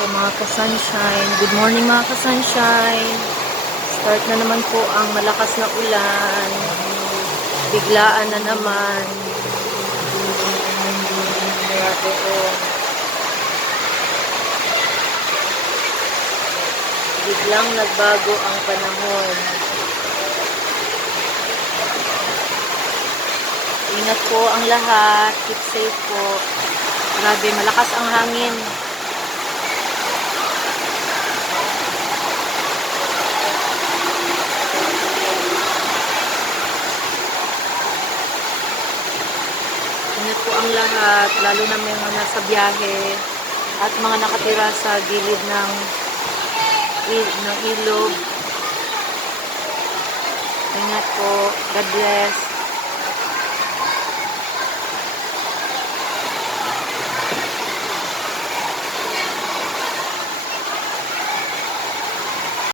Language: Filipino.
po mga ka-sunshine. Good morning mga ka-sunshine. Start na naman po ang malakas na ulan. Biglaan na naman. Grabe po. Biglang nagbago ang panahon. Ingat po ang lahat. Keep safe po. Grabe, malakas ang hangin. Ingat po ang lahat, lalo na may mga nasa biyahe at mga nakatira sa gilid ng ilog. Ingat po. God bless.